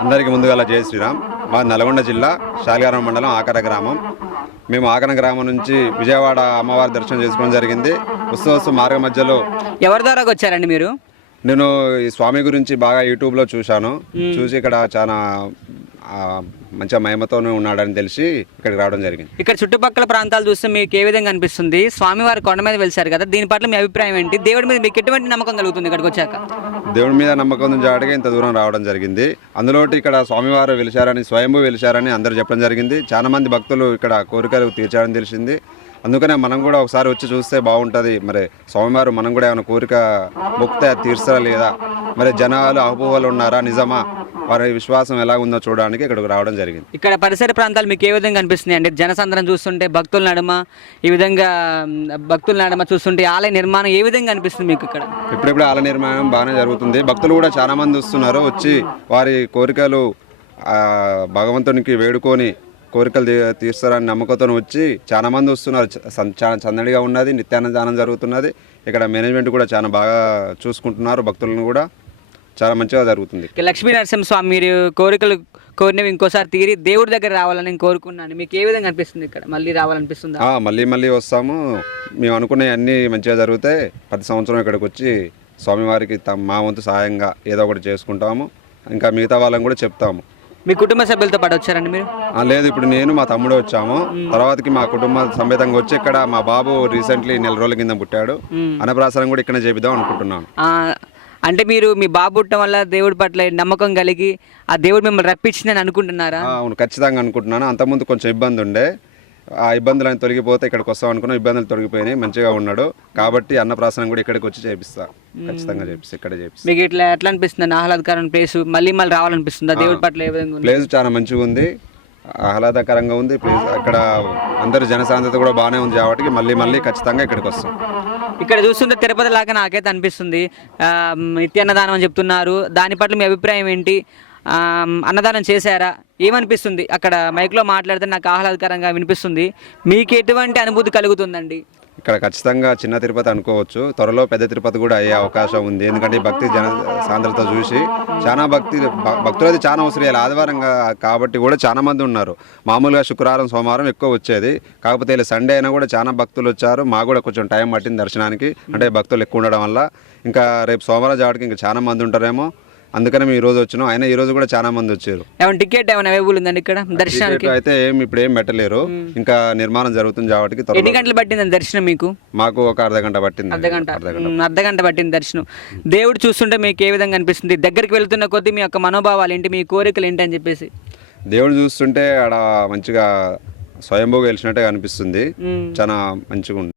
అందరికీ ముందుగా జై శ్రీరామ్. మా నల్గొండ జిల్లా శాలిగారం మండలం ఆకర గ్రామం. మేము ఆకర గ్రామం నుంచి విజయవాడ అమ్మవారి దర్శనం చేసుకోవడం జరిగింది. ఉత్సవ మార్గ మధ్యలో ఎవరి ద్వారా వచ్చారండి మీరు? నేను ఈ స్వామి గురించి బాగా యూట్యూబ్లో చూశాను. చూసి ఇక్కడ చాలా మంచిగా మహిమతోనే ఉన్నాడని తెలిసి ఇక్కడికి రావడం జరిగింది. ఇక్కడ చుట్టుపక్కల ప్రాంతాలు చూస్తే మీకు ఏ విధంగా అనిపిస్తుంది? స్వామివారి కొండ మీద వెలిసారు కదా దీని పట్ల మీ అభిప్రాయం ఏంటి? దేవుడి మీద మీకు ఎటువంటి నమ్మకం కలుగుతుంది ఇక్కడికి వచ్చాక? దేవుడి మీద నమ్మకం జాడగా ఇంత దూరం రావడం జరిగింది. అందులోటి ఇక్కడ స్వామివారు వెలిశారని స్వయంభూ వెలిశారని అందరూ చెప్పడం జరిగింది. చాలా మంది భక్తులు ఇక్కడ కోరికలు తీర్చారని తెలిసింది. అందుకనే మనం కూడా ఒకసారి వచ్చి చూస్తే బాగుంటుంది. మరి స్వామివారు మనం కూడా ఏమైనా కోరిక మొక్కితే అది తీర్చారా లేదా? మరి జనాలు అపోహలు ఉన్నారా? నిజమా? వారి విశ్వాసం ఎలా ఉందో చూడడానికి ఇక్కడికి రావడం జరిగింది. ఇక్కడ పరిసర ప్రాంతాలు మీకు ఏ విధంగా అనిపిస్తుంది అండి జనసంద్రం చూస్తుంటే భక్తుల నడుమ ఈ విధంగా భక్తుల నడుమ చూస్తుంటే ఆలయ నిర్మాణం ఏ విధంగా అనిపిస్తుంది మీకు ఇక్కడ? ఇప్పుడిప్పుడు ఆల నిర్మాణం బాగానే జరుగుతుంది. భక్తులు కూడా చాలా మంది వస్తున్నారు. వచ్చి వారి కోరికలు భగవంతునికి వేడుకొని కోరికలు తీ- తీర్స్తారని నమ్మకంతో వచ్చి చాలా మంది వస్తున్నారు. చాలా చందడిగా ఉన్నది. నిత్యాన్నదానం జరుగుతున్నది. ఇక్కడ మేనేజ్మెంట్ కూడా చాలా బాగా చూసుకుంటున్నారు భక్తులను కూడా. చాలా మంచిగా జరుగుతుంది లక్ష్మీ నరసింహస్వామి మీరు కోరికలు కోరినవి ఇంకోసారి తీరి దేవుడి దగ్గర రావాలని నేను కోరుకున్నాను. మీకు ఏ విధంగా అనిపిస్తుంది ఇక్కడ? మళ్ళీ రావాలనిపిస్తుందా? మళ్ళీ మళ్ళీ వస్తాము. మేము అనుకునే అన్నీ మంచిగా జరిగితే ప్రతి సంవత్సరం ఇక్కడికి వచ్చి స్వామివారికి తమ మా వంతు సహాయంగా ఏదో ఒకటి చేసుకుంటాము. ఇంకా మిగతా వాళ్ళని కూడా చెప్తాము. మీ కుటుంబ సభ్యులతో పాటు వచ్చారండి మీరు? లేదు ఇప్పుడు నేను మా తమ్ముడు వచ్చాము. తర్వాతకి మా కుటుంబ సమేతంగా వచ్చి ఇక్కడ మా బాబు రీసెంట్లీ నెల రోజుల కింద పుట్టాడు. మ్మ్. అన్నప్రాసనం కూడా ఇక్కడే చేపిద్దాం అనుకుంటున్నాను. అంటే మీరు మీ బాబు పుట్టడం వల్ల దేవుడి పట్ల నమ్మకం కలిగి ఆ దేవుడు మిమ్మల్ని రప్పించిందని అనుకుంటున్నారా? అవును ఖచ్చితంగా అనుకుంటున్నాను. అంతకుముందు కొంచెం ఇబ్బంది ఉండే. ఆ ఇబ్బందులను తొలగిపోతే ఇక్కడికి వస్తాం అనుకున్నాం. ఇబ్బందులు తొలగిపోయినాయి. మంచిగా ఉన్నాడు. కాబట్టి అన్నప్రాసనం కూడా ఇక్కడికి వచ్చి చేపిస్తా. ఖచ్చితంగా చేపిస్తా. ఇక్కడే చేపిస్తా. మీకు ఇట్లా ఎట్లా అనిపిస్తుంది? ఆహ్లాదకరమైన ప్లేస్. మళ్ళీ మళ్ళీ రావాలనిపిస్తుందా? దేవుడి పట్ల ఏ విధంగా ఉంది? ప్లేస్ చాలా మంచిగా ఉంది. ఆహ్లాదకరంగా ఉంది. ప్లేస్ అక్కడ అందరు జనసాంద్రత కూడా బాగానే ఉంది కాబట్టి మళ్ళీ మళ్ళీ ఖచ్చితంగా ఇక్కడికి వస్తాం. ఇక్కడ చూస్తుంటే తిరుపతి లాగా నాకైతే అనిపిస్తుంది. ఆ, నిత్య అన్నదానం అని చెప్తున్నారు. దాని పట్ల మీ అభిప్రాయం ఏంటి? అన్నదానం చేశారా? ఏమనిపిస్తుంది? అక్కడ మైక్లో మాట్లాడితే నాకు ఆహ్లాదకరంగా వినిపిస్తుంది. మీకు ఎటువంటి అనుభూతి కలుగుతుందండి? ఇక్కడ ఖచ్చితంగా చిన్న తిరుపతి అనుకోవచ్చు. త్వరలో పెద్ద తిరుపతి కూడా అయ్యే అవకాశం ఉంది. ఎందుకంటే భక్తి జన సాంద్రత చూసి చాలా భక్తి భక్తులది చాలా అవసరం. ఇలా ఆదివారం కాబట్టి కూడా చాలా మంది ఉన్నారు. మామూలుగా శుక్రవారం సోమవారం ఎక్కువ వచ్చేది. కాకపోతే ఇలా సండే అయినా కూడా చాలా భక్తులు వచ్చారు. మాకు కూడా కొంచెం టైం పట్టింది దర్శనానికి. అంటే భక్తులు ఎక్కువ ఉండడం వల్ల. ఇంకా రేపు సోమవారం జాడికి ఇంకా చాలా మంది ఉంటారేమో. అందుకని మేము ఈ రోజు వచ్చినాం. అయినా ఈ రోజు కూడా చాలా మంది వచ్చారు. ఏమైనా టికెట్ ఏమైనా అవైలబుల్ ఉందండి ఇక్కడ? దర్శనానికి? అయితే ఏం ఇప్పుడు ఏం పెట్టలేరు. ఇంకా నిర్మాణం జరుగుతుంది కాబట్టి ఎన్ని గంటలు పట్టిందండి దర్శనం మీకు? మాకు ఒక అర్ధ గంట పట్టింది అర్ధ గంట. మ్, అర్ధగంట పట్టింది దర్శనం. దేవుడు చూస్తుంటే మీకు ఏ విధంగా అనిపిస్తుంది? దగ్గరికి వెళ్తున్న కొద్దీ మీ యొక్క మనోభావాలు ఏంటి? మీ కోరికలు ఏంటి అని చెప్పేసి. దేవుడు చూస్తుంటే ఆడ మంచిగా స్వయంభూగా వెలిసినట్టే అనిపిస్తుంది. చాలా మంచిగా ఉంది